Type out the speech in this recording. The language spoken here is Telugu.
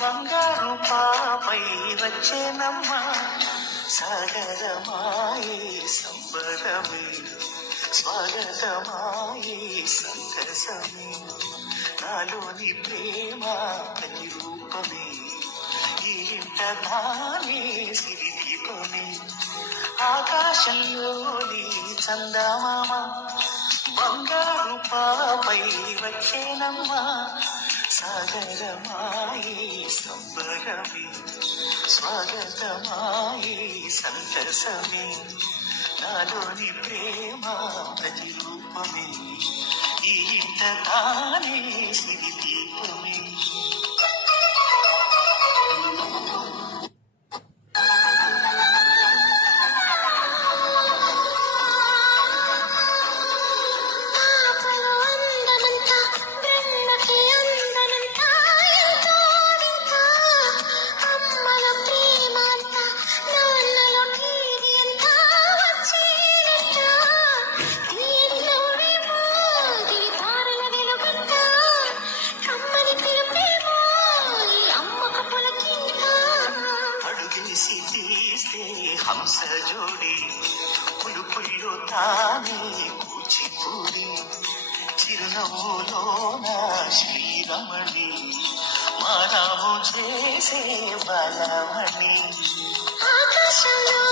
బంగారు పాపై వచ్చేనమ్మ సాగరమాయే సంబరమే స్వాగతమాయే సంతసమే నాలోని ప్రేమ ప్రతిరూపమే ఈ ఇంట తానే సిరి దీపమే ఆకాశంలోని చందమామ బంగారు పాపై వచ్చేనమ్మా సాగరమాయే సంబరమే స్వాగతమాయే సంతసమే నాలోని ప్రేమ ప్రతిరూపమే ఈ ఇంట తానే సిరి దీపమే హంస జోడి పులుపుల్లో తానే కూచిపూడి చిరునవ్వులోన శ్రీరమణి మానవు చేసే బలమణి ఆకాశంలో